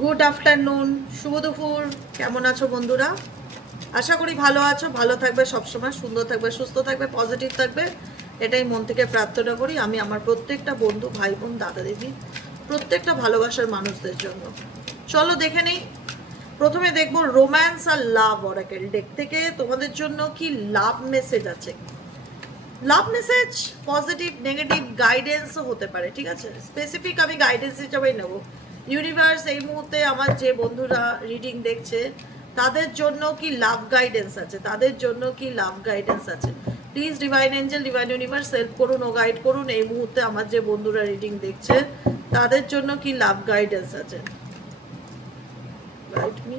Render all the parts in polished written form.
Good afternoon, শুভ দুপুর। কেমন আছো বন্ধুরা? আশা করি ভালো আছো, ভালো থাকবে, সবসময় সুন্দর থাকবে, সুস্থ থাকবে, পজিটিভ থাকবে, এটাই মন থেকে প্রার্থনা করি আমি আমার প্রত্যেকটা বন্ধু, ভাই বোন, দাদা দিদি, প্রত্যেকটা ভালোবাসার মানুষদের জন্য। চলো দেখে নেই। প্রথমে দেখবো রোম্যান্স আর লাভ অরাকেল ডেক থেকে তোমাদের জন্য কি লাভ মেসেজ আছে। লাভ মেসেজ পজিটিভ নেগেটিভ গাইডেন্সও হতে পারে, ঠিক আছে? স্পেসিফিক আমি গাইডেন্স হিসাবেই নেব। ইউনিভার্স এই মুহূর্তে আমার যে বন্ধুরা রিডিং দেখছে তাদের জন্য কি লাভ গাইডেন্স আছে, তাদের জন্য কি লাভ গাইডেন্স আছে। Please divine Angel, divine universe help করুন ও গাইড করুন এই মুহূর্তে আমার যে বন্ধুরা রিডিং দেখছে তাদের জন্য কি লাভ গাইডেন্স আছে। Guide me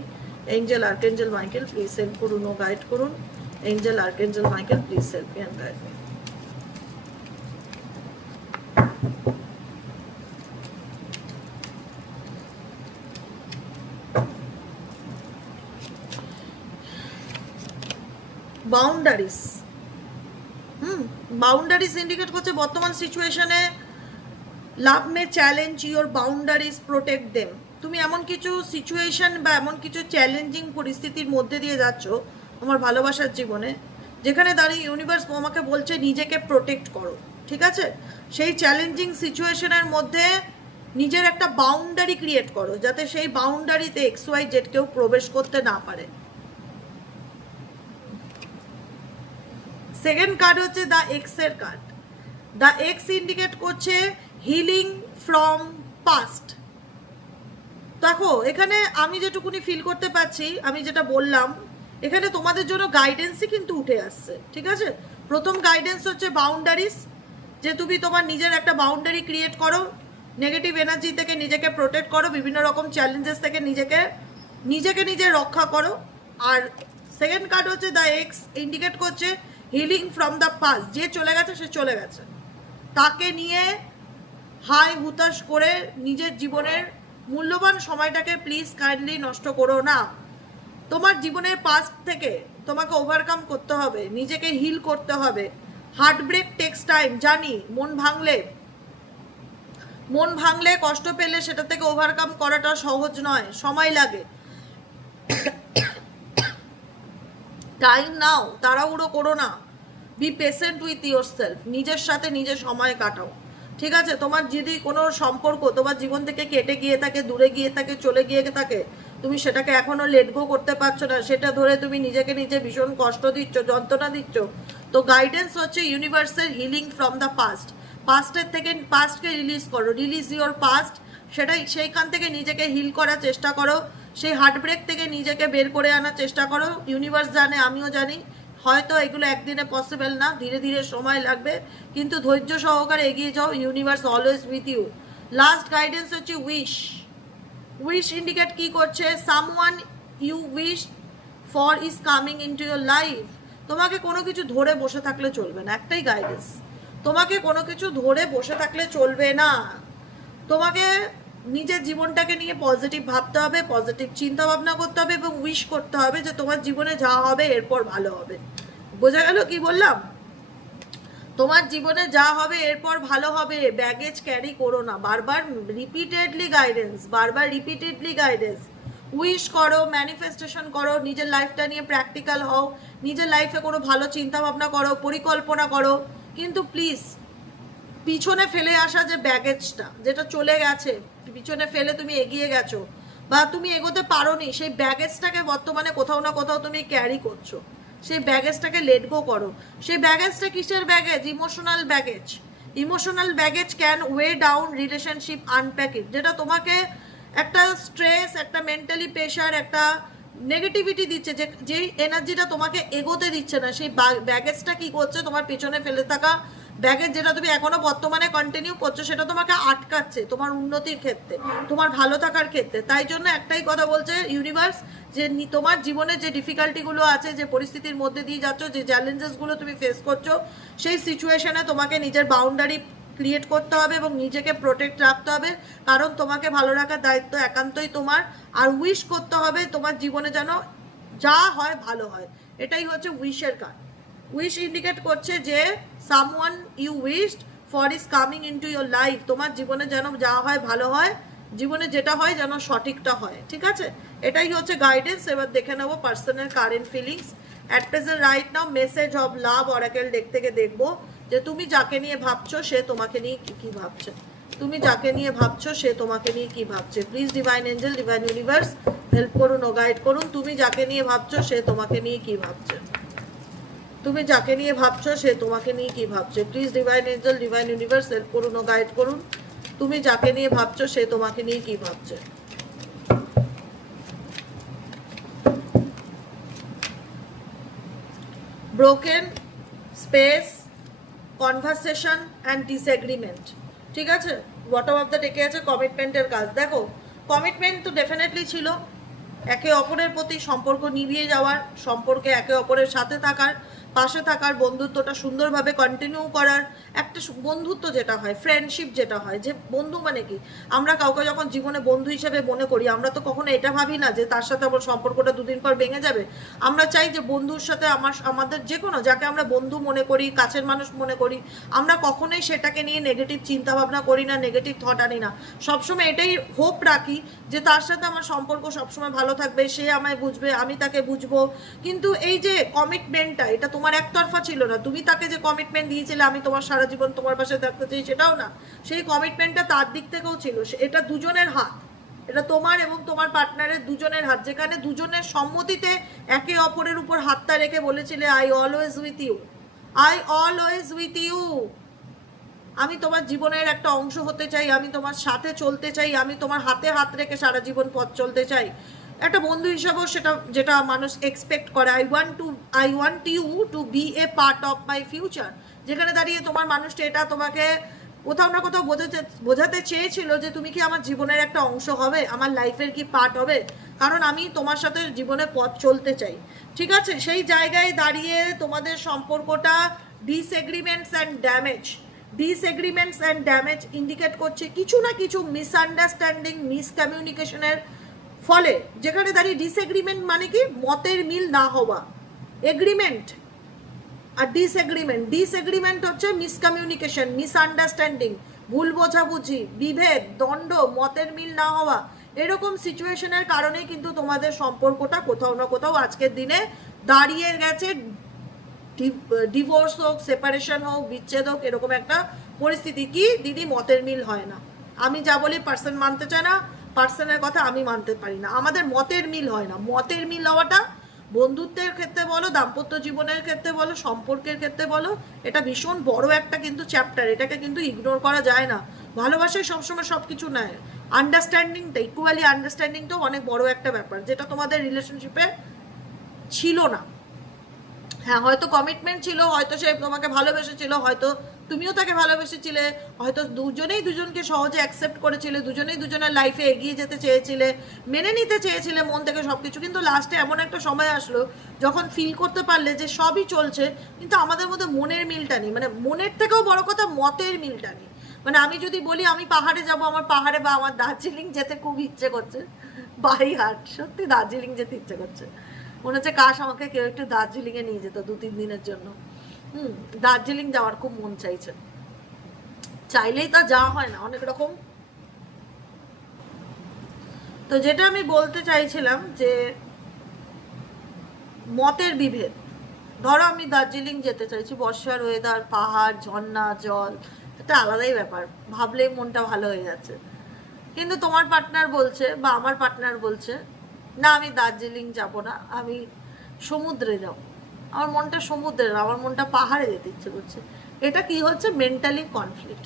angel, archangel Michael, please help করুন ও গাইড করুন। Angel, archangel Michael, please help me and guide me. Boundaries, boundaries indicate করছে বর্তমান সিচুয়েশনে love may challenge your boundaries, protect them. তুমি এমন কিছু সিচুয়েশন বা এমন কিছু চ্যালেঞ্জিং পরিস্থিতির মধ্যে দিয়ে যাচ্ছ আমার ভালোবাসার জীবনে, যেখানে দাঁড়িয়ে ইউনিভার্স আমাকে বলছে নিজেকে প্রোটেক্ট করো, ঠিক আছে? সেই চ্যালেঞ্জিং সিচুয়েশনের মধ্যে নিজের একটা বাউন্ডারি ক্রিয়েট করো, যাতে সেই বাউন্ডারিতে এক্স ওয়াই জেড কেউ প্রবেশ করতে না পারে। সেকেন্ড কার্ড হচ্ছে দ্য এক্সের কার্ড। দ্য এক্স ইন্ডিকেট করছে হিলিং ফ্রম পাস্ট। দেখো এখানে আমি যেটুকুনি ফিল করতে পারছি, আমি যেটা বললাম, এখানে তোমাদের জন্য গাইডেন্সই কিন্তু উঠে আসছে, ঠিক আছে? প্রথম গাইডেন্স হচ্ছে বাউন্ডারিজ, যে তুমি তোমার নিজের একটা বাউন্ডারি ক্রিয়েট করো, নেগেটিভ এনার্জি থেকে নিজেকে প্রোটেক্ট করো, বিভিন্ন রকম চ্যালেঞ্জেস থেকে নিজেকে নিজে রক্ষা করো। আর সেকেন্ড কার্ড হচ্ছে দ্য এক্স ইন্ডিকেট করছে হিলিং ফ্রম দ্য পাস্ট। যে চলে গেছে সে চলে গেছে, তাকে নিয়ে হাই হুতাশ করে নিজের জীবনের মূল্যবান সময়টাকে প্লিজ কাইন্ডলি নষ্ট করো না। তোমার জীবনের পাস্ট থেকে তোমাকে ওভারকাম করতে হবে, নিজেকে হিল করতে হবে। হার্ট ব্রেক টেক্স টাইম, জানি। মন ভাঙলে কষ্ট পেলে সেটা থেকে ওভারকাম করাটা সহজ নয়, সময় লাগে। টাইম নাও, তাড়াহুড়ো করো না। Be patient with your self, নিজের সাথে নিজের সময় কাটাও, ঠিক আছে? তোমার যদি কোনো সম্পর্ক তোমার জীবন থেকে কেটে গিয়ে থাকে, দূরে গিয়ে থাকে, চলে গিয়ে থাকে, তুমি সেটাকে এখনো লেট গো করতে পারছো না, সেটা ধরে তুমি নিজেকে নিজে ভীষণ কষ্ট দিচ্ছ, যন্ত্রণা দিচ্ছ, তো গাইডেন্স হচ্ছে ইউনিভার্সের হিলিং ফ্রম দ্য পাস্ট। পাস্টের থেকে পাস্টকে রিলিজ করো, রিলিজ ইওর পাস্ট। সেটাই, সেইখান থেকে নিজেকে হিল করার চেষ্টা করো, সেই হার্টব্রেক থেকে নিজেকে বের করে আনার চেষ্টা করো। ইউনিভার্স জানে, আমিও জানি, হয়তো এগুলো একদিনে পসিবল না, ধীরে ধীরে সময় লাগবে, কিন্তু ধৈর্য সহকারে এগিয়ে যাও। Universe always with you. Last guidance হচ্ছে উইশ। উইশ ইন্ডিকেট কি করছে? Someone you wish for is coming into your life. তোমাকে কোনো কিছু ধরে বসে থাকলে চলবে না, একটাই গাইডেন্স, তোমাকে কোনো কিছু ধরে বসে থাকলে চলবে না। তোমাকে নিজের জীবনটাকে নিয়ে পজিটিভ ভাবতে হবে, পজিটিভ চিন্তা ভাবনা করতে হবে এবং উইশ করতে হবে যে তোমার জীবনে যা হবে এরপর ভালো হবে। বোঝা গেল কি বললাম? তোমার জীবনে যা হবে এরপর ভালো হবে। ব্যাগেজ ক্যারি করো না। বারবার রিপিটেডলি গাইডেন্স। উইশ করো, ম্যানিফেস্টেশন করো, নিজের লাইফটা নিয়ে প্র্যাকটিক্যাল হও, নিজের লাইফে কোনো ভালো চিন্তা ভাবনা করো, পরিকল্পনা করো, কিন্তু প্লিজ পিছনে ফেলে আসা যে ব্যাগেজটা, যেটা চলে গেছে, পিছনে ফেলে তুমি এগিয়ে গেছো বা তুমি এগোতে পারোনি, সেই ব্যাগেজটাকে বর্তমানে কোথাও না কোথাও তুমি ক্যারি করছো, সেই ব্যাগেজটাকে লেট গো করো। সেই ব্যাগেজটা কিসের baggage? Emotional baggage. Emotional baggage can weigh down relationship unpackage, যেটা তোমাকে একটা স্ট্রেস, একটা মেন্টালি প্রেশার, একটা নেগেটিভিটি দিচ্ছে, যে যেই এনার্জিটা তোমাকে এগোতে দিচ্ছে না, সেই ব্যাগেজটা কি করছে? তোমার পেছনে ফেলে থাকা ব্যাগেজ, যেটা তুমি এখনো বর্তমানে কন্টিনিউ করছো, সেটা তোমাকে আটকাচ্ছে তোমার উন্নতির ক্ষেত্রে, তোমার ভালো থাকার ক্ষেত্রে। তাই জন্য একটাই কথা বলছে ইউনিভার্স, যে তোমার জীবনে যে ডিফিকাল্টিগুলো আছে, যে পরিস্থিতির মধ্যে দিয়ে যাচ্ছ, যে চ্যালেঞ্জেসগুলো তুমি ফেস করছো, সেই সিচুয়েশনে তোমাকে নিজের বাউন্ডারি ক্রিয়েট করতে হবে এবং নিজেকে প্রোটেক্ট রাখতে হবে, কারণ তোমাকে ভালো রাখার দায়িত্ব একান্তই তোমার। আর উইশ করতে হবে তোমার জীবনে যেন যা হয় ভালো হয়, এটাই হচ্ছে উইশের কাজ। উইশ ইন্ডিকেট করছে যে someone you wished for is coming into your life, তোমার জীবনে যেন যা হয় ভালো হয়, জীবনে যেটা হয় যেন সঠিকটা হয়, ঠিক আছে? এটাই হচ্ছে গাইডেন্স। এবার দেখে নেবো পার্সনের current feelings at present right now. Message of love oracle deck থেকে দেখবো যে তুমি যাকে নিয়ে ভাবছো সে তোমাকে নিয়ে কি ভাবছে। তুমি যাকে নিয়ে ভাবছো সে তোমাকে নিয়ে কি ভাবছে। Please divine Angel, divine universe help করুন ও গাইড করুন। তুমি যাকে নিয়ে ভাবছো সে তোমাকে নিয়ে কি ভাবছে। তুমি যাকে নিয়ে ভাবছো সে তোমাকে নিয়ে কি ভাবছে। Please divine Angel, divine universe help করুন ও গাইড করুন। তুমি যাকে নিয়ে ভাবছো সে তোমাকে নিয়ে কি ভাবছে। Broken space, conversation and disagreement, ঠিক আছে? বটম অফ দ্য ডেকে আছে কমিটমেন্টের কাজ। দেখো কমিটমেন্ট তো ডেফিনেটলি ছিল, একে অপরের প্রতি সম্পর্ক নিভিয়ে যাওয়ার, সম্পর্কে একে অপরের সাথে থাকার, পাশে থাকার, বন্ধুত্বটা সুন্দরভাবে কন্টিনিউ করার একটা বন্ধুত্ব যেটা হয়, ফ্রেন্ডশিপ যেটা হয়। যে বন্ধু মানে কি, আমরা কাউকে যখন জীবনে বন্ধু হিসেবে মনে করি আমরা তো কখনো এটা ভাবি না যে তার সাথে আমার সম্পর্কটা দুদিন পর ভেঙে যাবে। আমরা চাই যে বন্ধুর সাথে আমাদের যে কোনো, যাকে আমরা বন্ধু মনে করি, কাছের মানুষ মনে করি, আমরা কখনোই সেটাকে নিয়ে নেগেটিভ চিন্তা ভাবনা করি না, নেগেটিভ থট আনি না। সবসময় এটাই হোপ রাখি যে তার সাথে আমার সম্পর্ক সবসময় ভালো থাকবে, সে আমায় বুঝবে, আমি তাকে বুঝবো। কিন্তু এই যে কমিটমেন্টটা, এটা তোমার একতরফা ছিল না। তুমি তাকে যে কমিটমেন্ট দিয়েছিলে আমি তোমার সারা জীবন তোমার পাশে থাকতে চাই, সেটাও না। সেই কমিটমেন্টটা তার দিক থেকেও ছিল। এটা দুজনের হাত, এটা তোমার এবং তোমার পার্টনারের দুজনের হাত, যেখানে দুজনের সম্মতিতে একে অপরের উপর হাতটা রেখে বলেছিলে I always with you, I always with you. আমি তোমার জীবনের একটা অংশ হতে চাই, আমি তোমার সাথে চলতে চাই, আমি তোমার হাতে হাত রেখে সারা জীবন পথ চলতে চাই। একটা বন্ধু হিসাবেও সেটা, যেটা মানুষ এক্সপেক্ট করে, I want you to be a part of my future. যেখানে দাঁড়িয়ে তোমার মানুষটা এটা তোমাকে কোথাও না কোথাও বোঝাতে চেয়েছিল যে তুমি কি আমার জীবনের একটা অংশ হবে, আমার লাইফের কি পার্ট হবে, কারণ আমি তোমার সাথে জীবনে পথ চলতে চাই, ঠিক আছে? সেই জায়গায় দাঁড়িয়ে তোমাদের সম্পর্কটা ডিসএগ্রিমেন্টস অ্যান্ড ড্যামেজ ইন্ডিকেট করছে কিছু না কিছু মিসআন্ডারস্ট্যান্ডিং, মিসকমিউনিকেশনের ফলে। যেখানে দাঁড়িয়ে ডিসএগ্রিমেন্ট মানে কি, মতের মিল না হওয়া। এগ্রিমেন্ট আর ডিসএগ্রিমেন্ট হচ্ছে মিসকমিউনিকেশন, মিসআন্ডারস্ট্যান্ডিং, ভুল বোঝাবুঝি, বিভেদ, দ্বন্দ্ব, মতের মিল না হওয়া। এরকম সিচুয়েশনের কারণেই কিন্তু তোমাদের সম্পর্কটা কোথাও না কোথাও আজকের দিনে দাঁড়িয়ে গেছে। ডিভোর্স হোক, সেপারেশন হোক, বিচ্ছেদ হোক, এরকম একটা পরিস্থিতি। কি দিদি, মতের মিল হয় না। আমি যা বলি পার্সন মানতে চায় না, পার্সনের কথা আমি মানতে পারি না, আমাদের মতের মিল হয় না। মতের মিল হওয়াটা বন্ধুত্বের ক্ষেত্রে বলো, দাম্পত্য জীবনের ক্ষেত্রে বলো, সম্পর্কের ক্ষেত্রে বলো, এটা ভীষণ বড় একটা কিন্তু চ্যাপ্টার। এটাকে কিন্তু ইগনোর করা যায় না। ভালোবাসায় সবসময় সব কিছু নেয়, আন্ডারস্ট্যান্ডিংটা, ইকুয়ালি আন্ডারস্ট্যান্ডিংটাও অনেক বড় একটা ব্যাপার, যেটা তোমাদের রিলেশনশিপে ছিল না। হ্যাঁ, হয়তো কমিটমেন্ট ছিল, হয়তো সে তোমাকে ভালোবেসেছিল, হয়তো তুমিও তাকে ভালোবেসেছিলে, হয়তো দুজনেই দুজনকে সহজে অ্যাকসেপ্ট করেছিলে, দুজনেই দুজনের লাইফে এগিয়ে যেতে চেয়েছিলে, মেনে নিতে চেয়েছিলে মন থেকে সব কিছু। কিন্তু লাস্টে এমন একটা সময় আসলো যখন ফিল করতে পারলে যে সবই চলছে, কিন্তু আমাদের মধ্যে মনের মিলটা নেই। মানে মনের থেকেও বড় কথা মতের মিলটা নেই। মানে আমি যদি বলি আমি পাহাড়ে যাব, আমার পাহাড়ে বা আমার দার্জিলিং যেতে খুব ইচ্ছে করছে, বাই হার্ট সত্যি দার্জিলিং যেতে ইচ্ছে করছে। মনে হচ্ছে কাশ আমাকে কেউ একটু দার্জিলিংয়ে নিয়ে যেত 2-3 দিনের জন্য। দার্জিলিং যাওয়ার খুব মন চাইছে। চাইলেই তা যাওয়া হয় না, অনেক রকম। তো যেটা আমি বলতে চাইছিলাম যে মতের বিভেদ। ধরো আমি দার্জিলিং যেতে চাইছি, বর্ষার ওয়েদার, পাহাড়, ঝর্ণা, জল, এটা আলাদাই ব্যাপার, ভাবলেই মনটা ভালো হয়ে যাচ্ছে। কিন্তু তোমার পার্টনার বলছে বা আমার পার্টনার বলছে না আমি দার্জিলিং যাব না, আমি সমুদ্রে যাব। আমার মনটা সমুদ্রে, আমার মনটা পাহাড়ে যেতে ইচ্ছে করছে। এটা কি হচ্ছে, মেন্টালি কনফ্লিক্ট।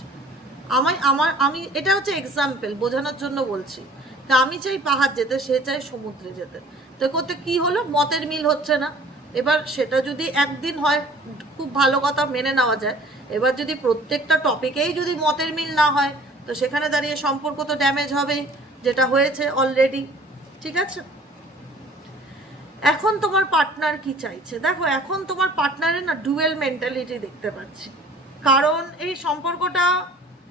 আমি এটা হচ্ছে এক্সাম্পল, বোঝানোর জন্য বলছি। তা আমি চাই পাহাড় যেতে, সে চাই সমুদ্রে যেতে। তো করতে কি হলো, মতের মিল হচ্ছে না। এবার সেটা যদি একদিন হয় খুব ভালো কথা, মেনে নেওয়া যায়। এবার যদি প্রত্যেকটা টপিকেই যদি মতের মিল না হয়, তো সেখানে দাঁড়িয়ে সম্পর্ক তো ড্যামেজ হবেই, যেটা হয়েছে অলরেডি, ঠিক আছে? এখন তোমার পার্টনার কি চাইছে দেখো, এখন তোমার পার্টনারের না ডুয়েল মেন্টালিটি দেখতে পাচ্ছি। কারণ এই সম্পর্কটা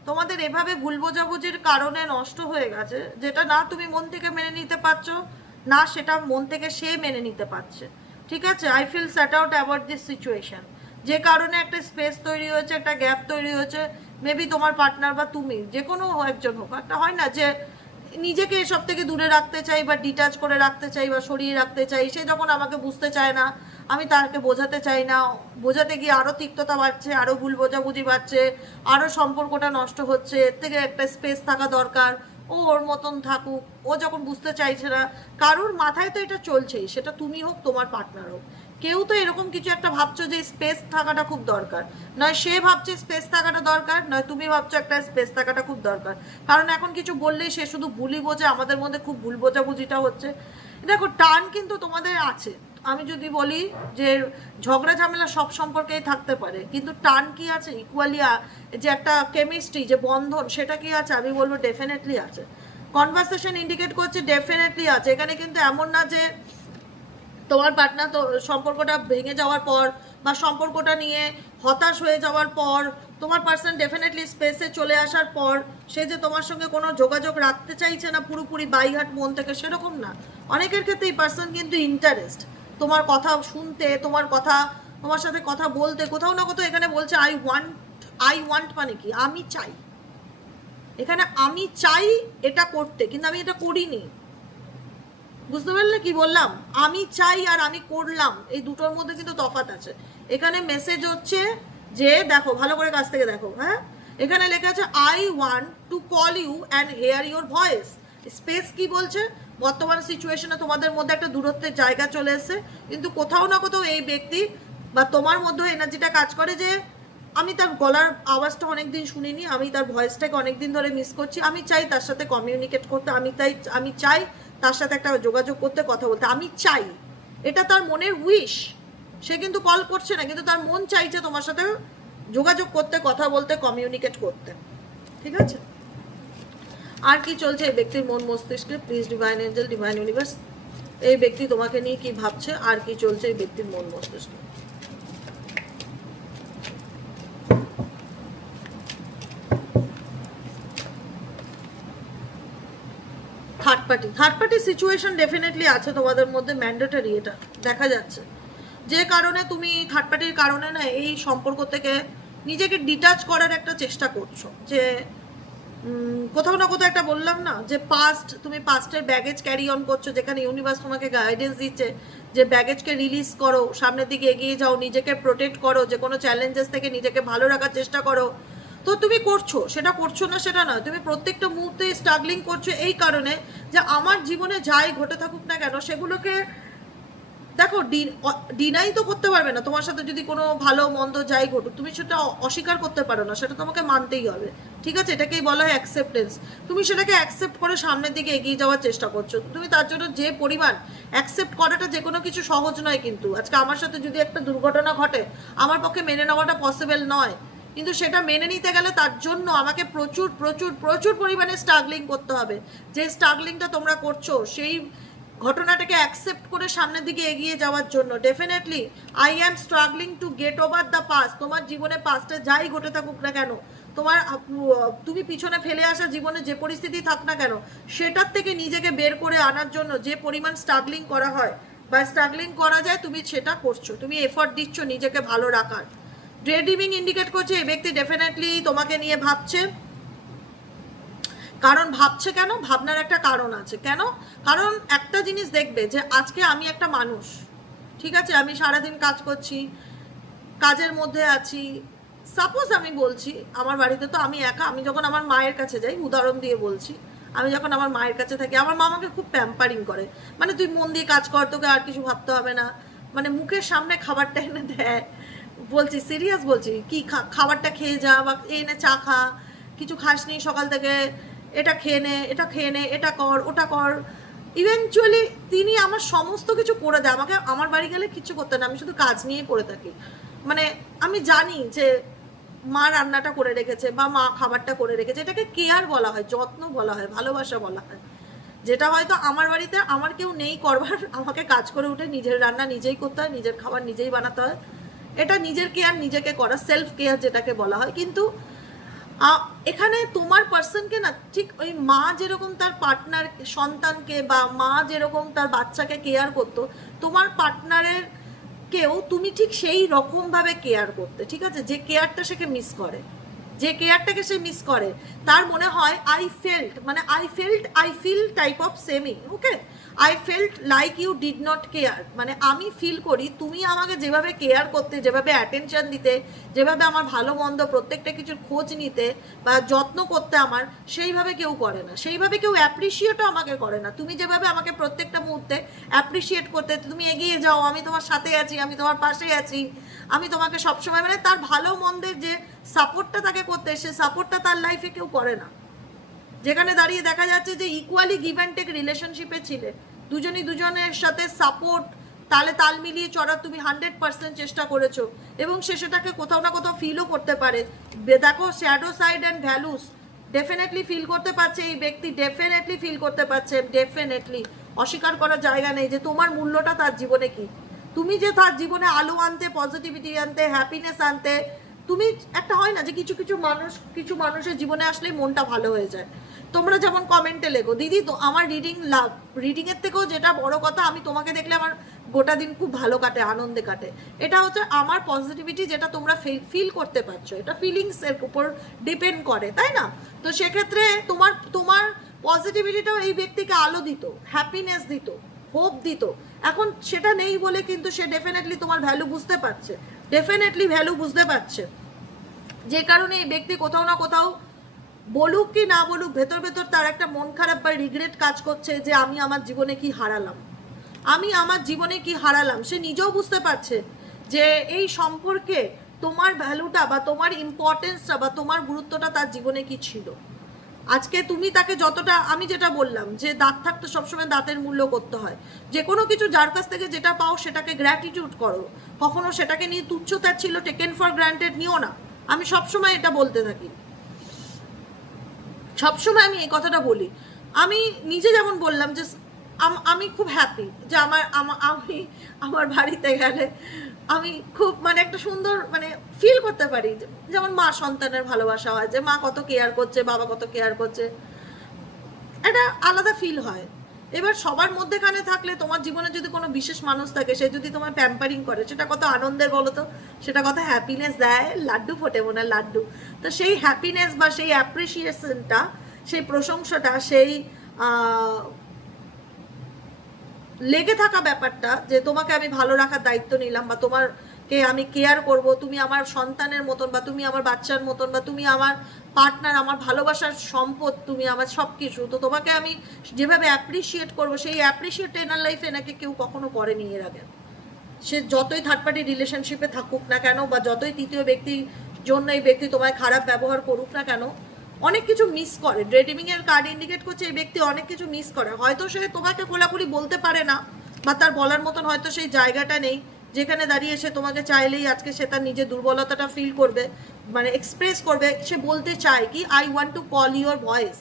তোমাদের এভাবে ভুল বোঝাবুঝির কারণে নষ্ট হয়ে গেছে, যেটা না তুমি মন থেকে মেনে নিতে পারছো, না সেটা মন থেকে সে মেনে নিতে পারছে, ঠিক আছে? I feel sat out about this situation. যে কারণে একটা স্পেস তৈরি হয়েছে, একটা গ্যাপ তৈরি হয়েছে। মেবি তোমার পার্টনার বা তুমি, যে কোনো একজন হোক, একটা হয় না যে নিজেকে এসব থেকে দূরে রাখতে চাই বা ডিটাচ করে রাখতে চাই বা সরিয়ে রাখতে চাই, সে যখন আমাকে বুঝতে চায় না, আমি তাকে বোঝাতে চাই না, বোঝাতে গিয়ে আরও তিক্ততা বাড়ছে, আরও ভুল বোঝাবুঝি বাড়ছে, আরও সম্পর্কটা নষ্ট হচ্ছে। এর থেকে একটা স্পেস থাকা দরকার, ও ওর মতন থাকুক, ও যখন বুঝতে চাইছে না। কারোর মাথায় তো এটা চলছেই, সেটা তুমি হোক তোমার পার্টনার হোক, কেউ তো এরকম কিছু একটা ভাবছো যে স্পেস থাকাটা খুব দরকার, নয় সে ভাবছে স্পেস থাকাটা দরকার, নয় তুমি ভাবছো একটা স্পেস থাকাটা খুব দরকার। কারণ এখন কিছু বললেই সে শুধু ভুলই বোঝে, আমাদের মধ্যে খুব ভুল বোঝাবুঝিটা হচ্ছে। দেখো টান কিন্তু তোমাদের আছে, আমি যদি বলি যে ঝগড়া ঝামেলা সব সম্পর্কেই থাকতে পারে, কিন্তু টান কি আছে ইকুয়ালি, যে একটা কেমিস্ট্রি, যে বন্ধন, সেটা কি আছে? আমি বলবো ডেফিনেটলি আছে। কনভারসেশন ইন্ডিকেট করছে ডেফিনেটলি আছে। এখানে কিন্তু এমন না যে তোমার পার্টনার তো সম্পর্কটা ভেঙে যাওয়ার পর বা সম্পর্কটা নিয়ে হতাশ হয়ে যাওয়ার পর, তোমার পার্সন ডেফিনেটলি স্পেসে চলে আসার পর সে যে তোমার সঙ্গে কোনো যোগাযোগ রাখতে চাইছে না পুরোপুরি বাইহাট মন থেকে, সেরকম না। অনেকের ক্ষেত্রে এই পার্সন কিন্তু ইন্টারেস্ট তোমার কথা শুনতে, তোমার কথা, তোমার সাথে কথা বলতে, কোথাও না কোথাও এখানে বলছে আই ওয়ান্ট মানে কি আমি চাই, এখানে আমি চাই এটা করতে, কিন্তু আমি এটা করিনি। বুঝতে পারলে কি বললাম? আমি চাই আর আমি করলাম, এই দুটোর মধ্যে কিন্তু তফাৎ আছে। এখানে মেসেজ হচ্ছে যে দেখো ভালো করে কাছ থেকে দেখো, হ্যাঁ এখানে লেখা আছে I want to call you and hear your voice. Space কি বলছে? বর্তমান সিচুয়েশনে তোমাদের মধ্যে একটা দূরত্বের জায়গা চলে এসেছে, কিন্তু কোথাও না কোথাও এই ব্যক্তি বা তোমার মধ্যে এনার্জিটা কাজ করে যে আমি তার গলার আওয়াজটা অনেকদিন শুনিনি, আমি তার ভয়েসটাকে অনেকদিন ধরে মিস করছি, আমি চাই তার সাথে কমিউনিকেট করতে, আমি চাই তার সাথে একটা যোগাযোগ করতে, কথা বলতে আমি চাই। এটা তার মনের উইশ। সে কিন্তু কল করছে না, কিন্তু তার মন চাইছে তোমার সাথে যোগাযোগ করতে, কথা বলতে, কমিউনিকেট করতে। ঠিক আছে? আর কি চলছে এই ব্যক্তির মন মস্তিষ্কে? Please divine Angel, divine universe, এই ব্যক্তি তোমাকে নিয়ে কি ভাবছে, আর কি চলছে এই ব্যক্তির মন মস্তিষ্কে? থার্ড পার্টি সিচুয়েশন ডেফিনেটলি আছে তোমাদের মধ্যে, ম্যান্ডেটরি, এটা দেখা যাচ্ছে। যে কারণে তুমি থার্ড পার্টির কারণে না এই সম্পর্ক থেকে নিজেকে ডিটাচ করার একটা চেষ্টা করছো, যে কোথাও না কোথাও একটা বললাম না যে তুমি পাস্টের ব্যাগেজ ক্যারি অন করছো, যেখানে ইউনিভার্স তোমাকে গাইডেন্স দিচ্ছে যে ব্যাগেজকে রিলিজ করো, সামনের দিকে এগিয়ে যাও, নিজেকে প্রোটেক্ট করো, যে কোনো চ্যালেঞ্জেস থেকে নিজেকে ভালো রাখার চেষ্টা করো। তো তুমি করছো, সেটা করছো না সেটা নয়, তুমি প্রত্যেকটা মুহূর্তে স্ট্রাগলিং করছো এই কারণে যে আমার জীবনে যাই ঘটে থাকুক না কেন সেগুলোকে দেখো ডিনাই তো করতে পারবে না। তোমার সাথে যদি কোনো ভালো মন্দ যাই ঘটুক, তুমি সেটা অস্বীকার করতে পারো না, সেটা তোমাকে মানতেই হবে। ঠিক আছে? এটাকেই বলা হয় অ্যাকসেপ্টেন্স। তুমি সেটাকে অ্যাকসেপ্ট করে সামনের দিকে এগিয়ে যাওয়ার চেষ্টা করছো। তুমি তার জন্য যে পরিমাণ অ্যাকসেপ্ট করাটা যে কোনো কিছু সহজ নয়, কিন্তু আজকে আমার সাথে যদি একটা দুর্ঘটনা ঘটে আমার পক্ষে মেনে নেওয়াটা পসিবল নয়, কিন্তু সেটা মেনে নিতে গেলে তার জন্য আমাকে প্রচুর প্রচুর প্রচুর পরিমাণে স্ট্রাগলিং করতে হবে। যে স্ট্রাগলিংটা তোমরা করছো সেই ঘটনাটাকে অ্যাকসেপ্ট করে সামনের দিকে এগিয়ে যাওয়ার জন্য। Definitely I am struggling to get over the past. তোমার জীবনে পাস্টে যাই ঘটে থাকুক না কেন, তুমি পিছনে ফেলে আসা জীবনে যে পরিস্থিতি থাক না কেন, সেটার থেকে নিজেকে বের করে আনার জন্য যে পরিমাণ স্ট্রাগলিং করা হয় বা স্ট্রাগলিং করা যায়, তুমি সেটা করছো, তুমি এফর্ট দিচ্ছ নিজেকে ভালো রাখার। ড্রেডিমিং ইন্ডিকেট করছে এই ব্যক্তি ডেফিনেটলি তোমাকে নিয়ে ভাবছে। কারণ ভাবছে কেন? ভাবনার একটা কারণ আছে। কেন? কারণ একটা জিনিস দেখবে যে আজকে আমি একটা মানুষ, ঠিক আছে, আমি সারাদিন কাজ করছি, কাজের মধ্যে আছি। সাপোজ আমি বলছি আমার বাড়িতে তো আমি একা, আমি যখন আমার মায়ের কাছে যাই, উদাহরণ দিয়ে বলছি, আমি যখন আমার মায়ের কাছে থাকি, আমার মা আমাকে খুব প্যাম্পারিং করে, মানে তুই মন দিয়ে কাজ কর, তোকে আর কিছু ভাবতে হবে না, মানে মুখের সামনে খাবারটা এনে দেয়। বলছি, সিরিয়াস বলছি, কি খাবারটা খেয়ে যা, বা এনে চা খা, কিছু খাসনি সকাল থেকে, এটা খেয়ে নে, এটা খেয়ে নে, এটা কর, ওটা কর। ইভেনচুয়ালি তিনি আমার সমস্ত কিছু করে দেয়। আমাকে আমার বাড়ি গেলে কিছু করতে না, আমি শুধু কাজ নিয়ে পড়ে থাকি। মানে আমি জানি যে মা রান্নাটা করে রেখেছে বা মা খাবারটা করে রেখেছে, এটাকে কেয়ার বলা হয়, যত্ন বলা হয়, ভালোবাসা বলা হয়। যেটা হয়তো আমার বাড়িতে আমার কেউ নেই করবার, আমাকে কাজ করে উঠে নিজের রান্না নিজেই করতে হয়, নিজের খাবার নিজেই বানাতে হয়। এটা নিজের কেয়ার নিজেকে করা, সেলফ কেয়ার যেটাকে বলা হয়। কিন্তু এখানে তোমার পার্সনকে না, ঠিক ওই মা যেরকম তার পার্টনার সন্তানকে বা মা যেরকম তার বাচ্চাকে কেয়ার করতো, তোমার পার্টনারের কেউ তুমি ঠিক সেই রকমভাবে কেয়ার করতে, ঠিক আছে, যে কেয়ারটা সেকে মিস করে। যে কেয়ারটাকে সে মিস করে, তার মনে হয় I feel type of semi, okay, I felt like you did not care, মানে আমি ফিল করি তুমি আমাকে যেভাবে কেয়ার করতে, যেভাবে অ্যাটেনশন দিতে, যেভাবে আমার ভালো মন্দ প্রত্যেকটা কিছুর খোঁজ নিতে বা যত্ন করতে আমার, সেইভাবে কেউ করে না, সেইভাবে কেউ অ্যাপ্রিসিয়েটও আমাকে করে না। তুমি যেভাবে আমাকে প্রত্যেকটা মুহূর্তে অ্যাপ্রিসিয়েট করতে, তুমি এগিয়ে যাও, আমি তোমার সাথে আছি, আমি তোমার পাশে আছি, আমি তোমাকে সবসময়, মানে তার ভালো মন্দের যে সাপোর্টটা তাকে করতে, সে সাপোর্টটা তার লাইফে কেউ করে না। যেখানে দাঁড়িয়ে দেখা যাচ্ছে যে ইকুয়ালি গিভ অ্যান্ড টেক রিলেশনশিপে ছিলে, দুজনই দুজনের সাথে সাপোর্ট, তালে তাল মিলিয়ে চড়ার তুমি 100% চেষ্টা করেছো, এবং সে সেটাকে কোথাও না কোথাও ফিলও করতে পারে। দেখো, shadow side and values definitely feel করতে পারছে এই ব্যক্তি, ডেফিনেটলি ফিল করতে পারছে, ডেফিনেটলি অস্বীকার করার জায়গা নেই যে তোমার মূল্যটা তার জীবনে কি, তুমি যে তার জীবনে আলো আনতে, পজিটিভিটি আনতে, হ্যাপিনেস আনতে, তুমি একটা হয় না যে কিছু মানুষের জীবনে আসলেই মনটা ভালো হয়ে যায়। তোমরা যেমন কমেন্টে লেখো, দিদি তো আমার রিডিংয়ের থেকেও যেটা বড় কথা, আমি তোমাকে দেখলে আমার গোটা দিন খুব ভালো কাটে, আনন্দে কাটে। এটা হচ্ছে আমার পজিটিভিটি, যেটা তোমরা ফিল করতে পারছো, এটা ফিলিংসের উপর ডিপেন্ড করে, তাই না? তো সেক্ষেত্রে তোমার পজিটিভিটিটাও এই ব্যক্তিকে আলো দিত, হ্যাপিনেস দিত, হোপ দিত। এখন সেটা নেই বলে কিন্তু সে ডেফিনেটলি তোমার ভ্যালু বুঝতে পারছে, যে কারণে এই ব্যক্তি কোথাও না কোথাও, বলুক কি না বলুক, ভেতর ভেতর তার একটা মন খারাপ বা রিগ্রেট কাজ করছে যে আমি আমার জীবনে কি হারালাম। সে নিজেও বুঝতে পারছে যে এই সম্পর্কে তোমার ভ্যালুটা বা তোমার ইম্পর্টেন্সটা বা তোমার গুরুত্বটা তার জীবনে কি ছিল। আজকে তুমি তাকে যতটা, আমি যেটা বললাম যে দাঁত থাকতে সবসময় দাঁতের মূল্য করতে হয়, যে কোনো কিছু যার কাছ থেকে যেটা পাও সেটাকে গ্র্যাটিটিউড করো, কখনো সেটাকে নিয়ে তুচ্ছতার ছিল টেকেন ফর গ্রান্টেড নিও না। আমি সবসময় এটা বলতে থাকি, সবসময় আমি এই কথাটা বলি। আমি নিজে যেমন বললাম যে আমি খুব হ্যাপি যে আমি আমার বাড়িতে গেলে আমি খুব, মানে একটা সুন্দর, মানে ফিল করতে পারি, যেমন মা সন্তানের ভালোবাসা হয়, যে মা কত কেয়ার করছে, বাবা কত কেয়ার করছে, এটা আলাদা ফিল হয়। এবার সবার মধ্যেখানে থাকলে, তোমার জীবনে যদি কোনো বিশেষ মানুষ থাকে, সে যদি তোমার প্যাম্পারিং করে, সেটা কত আনন্দের বলো তো, সেটা কত হ্যাপিনেস দেয়, লাড্ডু ফোটে মনে লাড্ডু। তো সেই হ্যাপিনেস বা সেই অ্যাপ্রিসিয়েশনটা, সেই প্রশংসাটা, সেই লেগে থাকা ব্যাপারটা, যে তোমাকে আমি ভালো রাখার দায়িত্ব নিলাম, বা তোমাকে আমি কেয়ার করব, তুমি আমার সন্তানের মতন, বা তুমি আমার বাচ্চার মতন, বা তুমি আমার পার্টনার, আমার ভালোবাসার সম্পদ, তুমি আমার সব কিছু, তো তোমাকে আমি যেভাবে অ্যাপ্রিসিয়েট করবো, সেই অ্যাপ্রিসিয়েট এনার লাইফে নাকি কেউ কখনো করেনি এর আগে। সে যতই থার্ড পার্টি রিলেশনশিপে থাকুক না কেন, বা যতই তৃতীয় ব্যক্তির জন্য এই ব্যক্তি তোমায় খারাপ ব্যবহার করুক না কেন, অনেক কিছু মিস করে। ডেটিং এর কার্ড ইন্ডিকেট করছে এই ব্যক্তি অনেক কিছু মিস করে। হয়তো সে তোমাকে খোলাখুলি বলতে পারে না, বা তার বলার মতন হয়তো সেই জায়গাটা নেই, যেখানে দাঁড়িয়ে সে তোমাকে চাইলেই আজকে সে তার নিজের দুর্বলতাটা ফিল করবে, মানে এক্সপ্রেস করবে। সে বলতে চায় কি, I want to call your voice,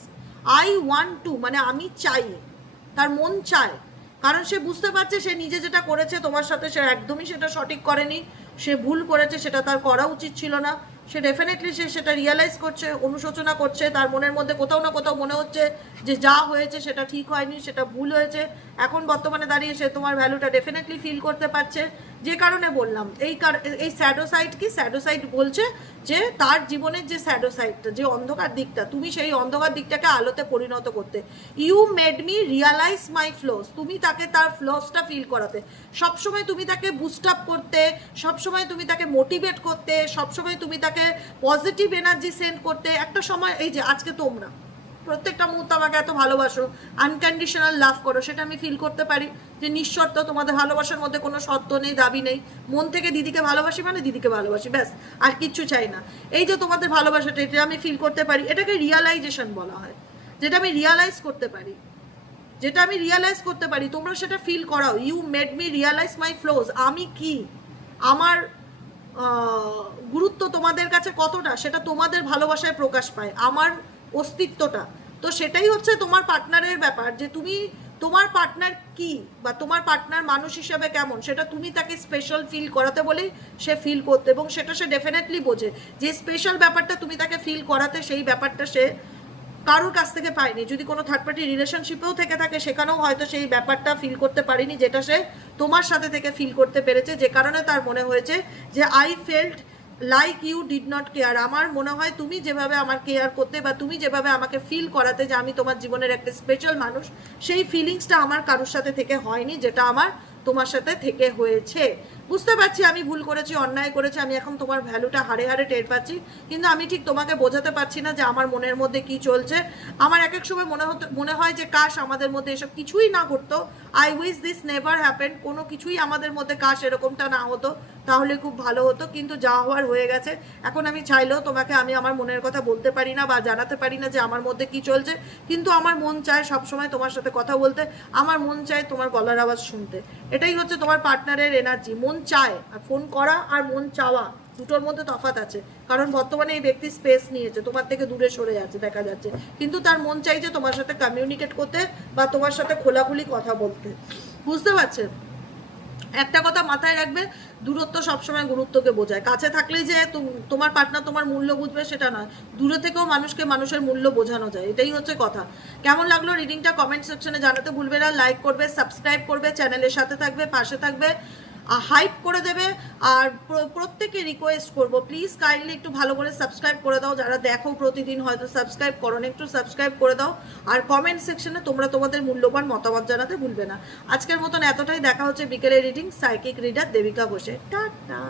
I want two, মানে আমি চাই, তার মন চায়। কারণ সে বুঝতে পারছে সে নিজে যেটা করেছে তোমার সাথে, সে একদমই সেটা সঠিক করেনি, সে ভুল করেছে, সেটা তার করা উচিত ছিল না। সে ডেফিনেটলি সে সেটা রিয়েলাইজ করছে, অনুশোচনা করছে, তার মনের মধ্যে কোথাও না কোথাও মনে হচ্ছে যে যা হয়েছে সেটা ঠিক হয়নি, সেটা ভুল হয়েছে। এখন বর্তমানে দাঁড়িয়ে সে তোমার ভ্যালুটা ডেফিনেটলি ফিল করতে পারছে। যে কারণে বললাম, এই স্যাডো সাইড কি, স্যাডো সাইড বলছে যে তার জীবনের যে স্যাডো সাইডটা, যে অন্ধকার দিকটা, তুমি সেই অন্ধকার দিকটাকে আলোতে পরিণত করতে। You made me realise my flaws, তুমি তাকে তার ফ্লোসটা ফিল করাতে, সবসময় তুমি তাকে বুস্ট আপ করতে, সবসময় তুমি তাকে মোটিভেট করতে, সবসময় তুমি তাকে পজিটিভ এনার্জি সেন্ড করতে। একটা সময়, এই যে আজকে তোমরা প্রত্যেকটা মুহূর্তে আমাকে এত ভালোবাসো, আনকন্ডিশনাল লাভ করো, সেটা আমি ফিল করতে পারি যে নিঃশর্ত তোমাদের ভালোবাসার মধ্যে কোনো শর্ত নেই, দাবি নেই। মন থেকে দিদিকে ভালোবাসি মানে দিদিকে ভালোবাসি, ব্যাস, আর কিচ্ছু চাই না। এই যে তোমাদের ভালোবাসাটা, এটা আমি ফিল করতে পারি, এটাকে রিয়ালাইজেশন বলা হয়। যেটা আমি রিয়ালাইজ করতে পারি, তোমরা সেটা ফিল করাও। You made me realise my flaws, আমি কি, আমার গুরুত্ব তোমাদের কাছে কতটা, সেটা তোমাদের ভালোবাসায় প্রকাশ পায়, আমার অস্তিত্বটা। তো সেটাই হচ্ছে তোমার পার্টনারের ব্যাপার, যে তুমি তোমার পার্টনার কি, বা তোমার পার্টনার মানুষ হিসেবে কেমন, সেটা তুমি তাকে স্পেশাল ফিল করাতে বলেই সে ফিল করতে, এবং সেটা সে ডেফিনেটলি বোঝে যে স্পেশাল ব্যাপারটা তুমি তাকে ফিল করাতে, সেই ব্যাপারটা সে কারোর কাছ থেকে পায়নি। যদি কোনো থার্ড পার্টি রিলেশনশিপেও থেকে থাকে, সেখানেও হয়তো সেই ব্যাপারটা ফিল করতে পারিনি, যেটা সে তোমার সাথে থেকে ফিল করতে পেরেছে, যে কারণে তার মনে হয়েছে যে I felt like you did not care. আমার মনে হয় তুমি যেভাবে আমার কেয়ার করতে বা তুমি যেভাবে আমাকে ফিল করাতে যে আমি তোমার জীবনের একটা স্পেশাল মানুষ, সেই ফিলিংসটা আমার কারোর সাথে থেকে হয়নি, যেটা আমার তোমার সাথে থেকে হয়েছে। বুঝতে পারছি আমি ভুল করেছি, অন্যায় করেছি, আমি এখন তোমার ভ্যালুটা হাড়ে হাড়ে টের পাচ্ছি, কিন্তু আমি ঠিক তোমাকে বোঝাতে পারছি না যে আমার মনের মধ্যে কি চলছে। আমার এক এক সময় মনে হয় যে কাশ আমাদের মধ্যে এসব কিছুই না ঘটতো। I wish this never happen. কোনো কিছুই আমাদের মধ্যে কাশ এরকমটা না হতো, তাহলে খুব ভালো হতো, কিন্তু যা হওয়ার হয়ে গেছে। এখন আমি চাইলেও তোমাকে আমি আমার মনের কথা বলতে পারি না বা জানাতে পারি না যে আমার মধ্যে কি চলছে, কিন্তু আমার মন চায় সবসময় তোমার সাথে কথা বলতে, আমার মন চায় তোমার গলার আওয়াজ শুনতে। এটাই হচ্ছে তোমার পার্টনারের এনার্জি। মন চায়, আর ফোন করা আর মন চাওয়া দুটোর মধ্যে তফাৎ আছে। কারণ বর্তমানে এই ব্যক্তি স্পেস নিয়েছে, তোমার থেকে দূরে সরে যাচ্ছে দেখা যাচ্ছে, কিন্তু তার মন চাইছে তোমার সাথে কমিউনিকেট করতে বা তোমার সাথে খোলাখুলি কথা বলতে। বুঝতে পারছেন? একটা কথা মাথায় রাখবে, দূরত্ব সবসময় গুরুত্বকে বোঝায়। কাছে থাকলেই যে তোমার পার্টনার তোমার মূল্য বুঝবে সেটা নয়, দূরে থেকেও মানুষকে মানুষের মূল্য বোঝানো যায়, এটাই হচ্ছে কথা। কেমন লাগলো রিডিংটা কমেন্ট সেকশনে জানাতে ভুলবে না। লাইক করবে, সাবস্ক্রাইব করবে, চ্যানেলের সাথে থাকবে, পাশে থাকবে, হাইপ করে দেবে। আর প্রত্যেকে রিকোয়েস্ট করব, প্লিজ কাইন্ডলি একটু ভালো করে সাবস্ক্রাইব করে দাও। যারা দেখো প্রতিদিন, হয়তো সাবস্ক্রাইব করো না, একটু সাবস্ক্রাইব করে দাও। আর কমেন্ট সেকশনে তোমরা তোমাদের মূল্যবান মতামত জানাতে ভুলবে না। আজকের মতন এতটাই। দেখা হচ্ছে বিকেলের রিডিং। সাইকিক রিডার দেবিকা বসে। টাটা।